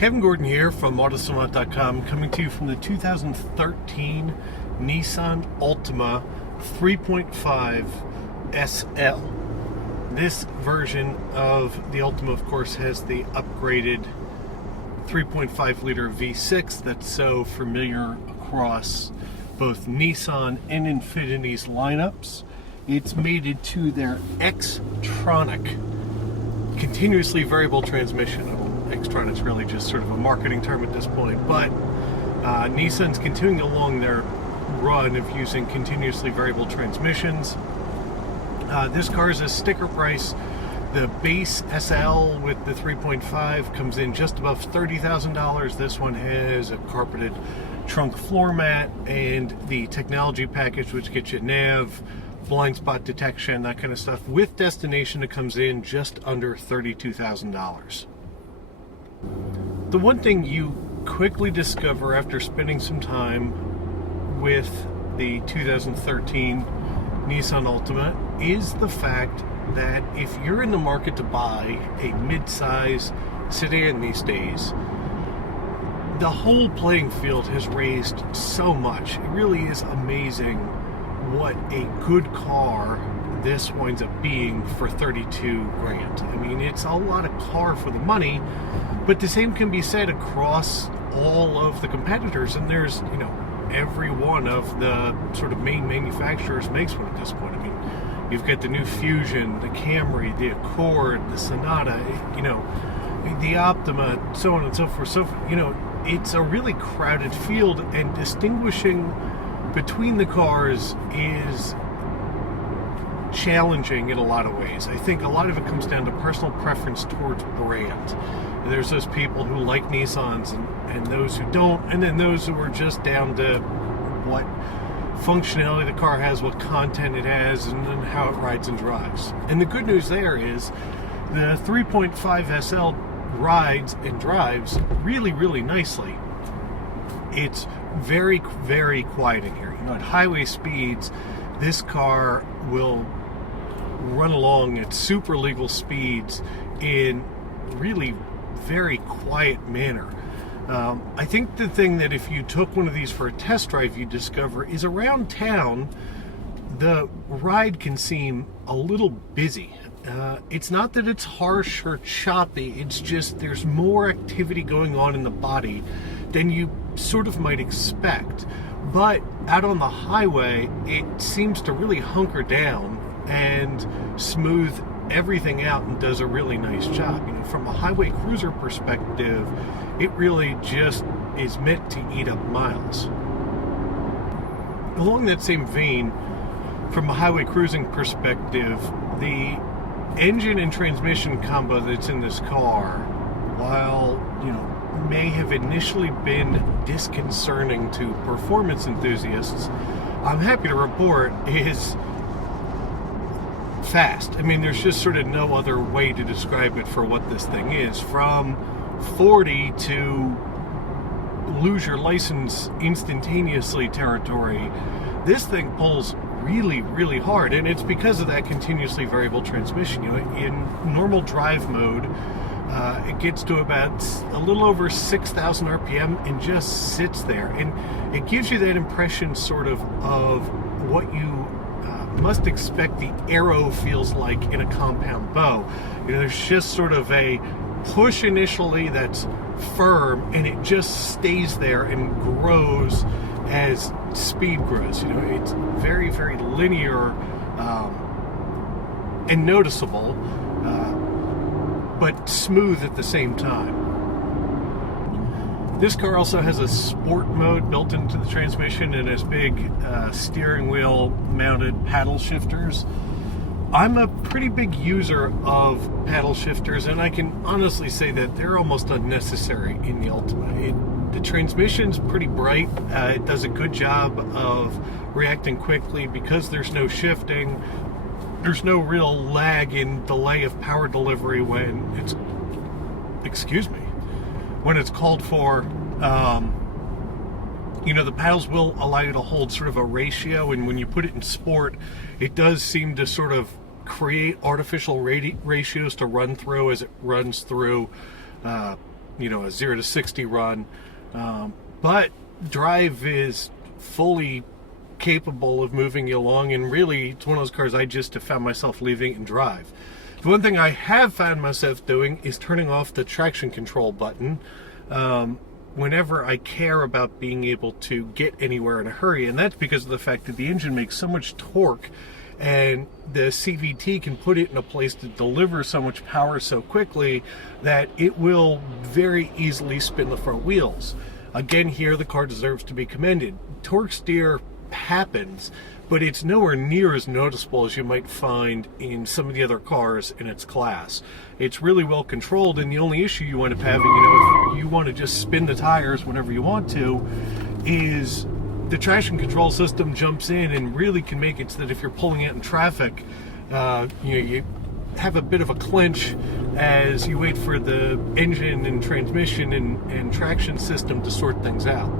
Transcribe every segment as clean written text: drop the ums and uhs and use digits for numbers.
Kevin Gordon here from Autosavant.com, coming to you from the 2013 Nissan Altima 3.5 SL. This version of the Altima, of course, has the upgraded 3.5 liter V6 that's so familiar across both Nissan and Infiniti's lineups. It's mated to their X-Tronic continuously variable transmission. Xtronic's really just sort of a marketing term at this point, but Nissan's continuing along their run of using continuously variable transmissions. This car is a sticker price. The base SL with the 3.5 comes in just above $30,000. This one has a carpeted trunk floor mat and the technology package, which gets you nav, blind spot detection, that kind of stuff. With destination, it comes in just under $32,000. The one thing you quickly discover after spending some time with the 2013 Nissan Altima is the fact that if you're in the market to buy a mid-size sedan these days, the whole playing field has raised so much. It really is amazing what a good car this winds up being for 32 grand. I mean, it's a lot of car for the money, but the same can be said across all of the competitors, and there's, you know, every one of the sort of main manufacturers makes one at this point. I mean, you've got the new Fusion, the Camry, the Accord, the Sonata, you know, the Optima, so on and so forth. So, you know, it's a really crowded field, and distinguishing between the cars is challenging in a lot of ways. I think a lot of it comes down to personal preference towards brand. There's those people who like Nissans and those who don't, and then those who are just down to what functionality the car has, what content it has, and then how it rides and drives. And the good news there is the 3.5 SL rides and drives really, really nicely. It's very, very quiet in here. You know, at highway speeds, this car will run along at super legal speeds in really very quiet manner. I think the thing that if you took one of these for a test drive, you discover is around town, the ride can seem a little busy. It's not that it's harsh or choppy, it's just there's more activity going on in the body than you sort of might expect. But out on the highway, it seems to really hunker down and smooth everything out and does a really nice job. You know, from a highway cruiser perspective, it really just is meant to eat up miles. Along that same vein, from a highway cruising perspective, the engine and transmission combo that's in this car, while, you know, may have initially been disconcerting to performance enthusiasts, I'm happy to report is fast. I mean, there's just sort of no other way to describe it for what this thing is. From 40 to lose your license instantaneously territory, this thing pulls really, really hard, and it's because of that continuously variable transmission. You know, in normal drive mode, it gets to about a little over 6,000 RPM and just sits there, and it gives you that impression sort of what you must expect the aero feels like in a compound bow. You know, there's just sort of a push initially that's firm, and it just stays there and grows as speed grows. You know, it's very, very linear and noticeable, but smooth at the same time. This car also has a sport mode built into the transmission and has big steering wheel mounted paddle shifters. I'm a pretty big user of paddle shifters, and I can honestly say that they're almost unnecessary in the Altima. The transmission's pretty bright. It does a good job of reacting quickly because there's no shifting. There's no real lag in delay of power delivery when it's, when it's called for. You know, the paddles will allow you to hold sort of a ratio, and when you put it in sport, it does seem to sort of create artificial ratios to run through as it runs through a 0 to 60 run. But drive is fully capable of moving you along, and really it's one of those cars I just have found myself leaving and drive. The one thing I have found myself doing is turning off the traction control button whenever I care about being able to get anywhere in a hurry, and that's because of the fact that the engine makes so much torque, and the CVT can put it in a place to deliver so much power so quickly that it will very easily spin the front wheels. Again, here the car deserves to be commended. Torque steer happens, but it's nowhere near as noticeable as you might find in some of the other cars in its class. It's really well controlled, and the only issue you wind up having, if you want to just spin the tires whenever you want to, is the traction control system jumps in and really can make it so that if you're pulling it in traffic, you have a bit of a clinch as you wait for the engine and transmission and traction system to sort things out.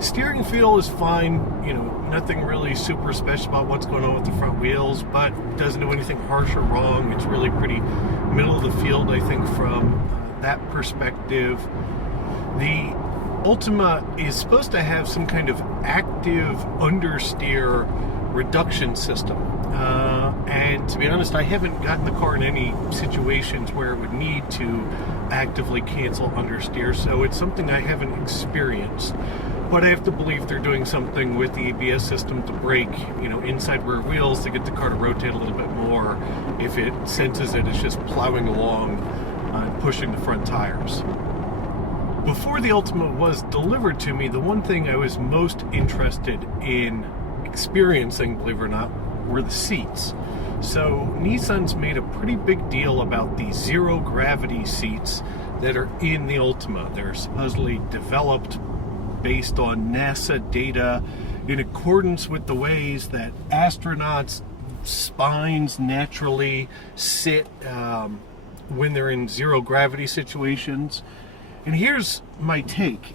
Steering feel is fine, nothing really super special about what's going on with the front wheels, but doesn't do anything harsh or wrong. It's really pretty middle of the field, I think, from that perspective. The Altima is supposed to have some kind of active understeer reduction system. And to be honest, I haven't gotten the car in any situations where it would need to actively cancel understeer, so it's something I haven't experienced. But I have to believe they're doing something with the ABS system to brake, inside rear wheels to get the car to rotate a little bit more if it senses it is just plowing along and pushing the front tires. Before the Altima was delivered to me, the one thing I was most interested in experiencing, believe it or not, were the seats. So Nissan's made a pretty big deal about the zero gravity seats that are in the Altima. They're supposedly developed based on NASA data in accordance with the ways that astronauts' spines naturally sit when they're in zero gravity situations. And here's my take.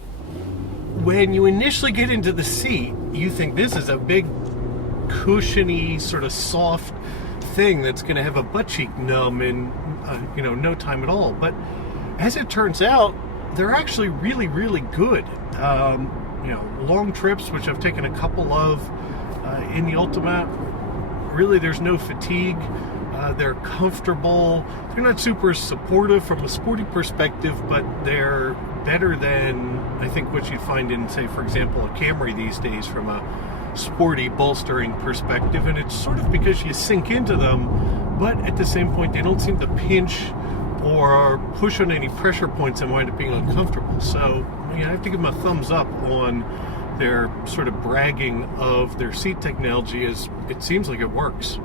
When you initially get into the seat, you think this is a big, cushiony, sort of soft thing that's going to have a butt cheek numb in no time at all. But as it turns out, they're actually really, really good. Long trips, which I've taken a couple of in the Altima, really there's no fatigue. They're comfortable. They're not super supportive from a sporty perspective, but they're better than, I think, what you'd find in, say, for example, a Camry these days from a sporty bolstering perspective. And it's sort of because you sink into them, but at the same point, they don't seem to pinch or push on any pressure points and wind up being uncomfortable. So, I have to give them a thumbs up on their sort of bragging of their seat technology, as it seems like it works.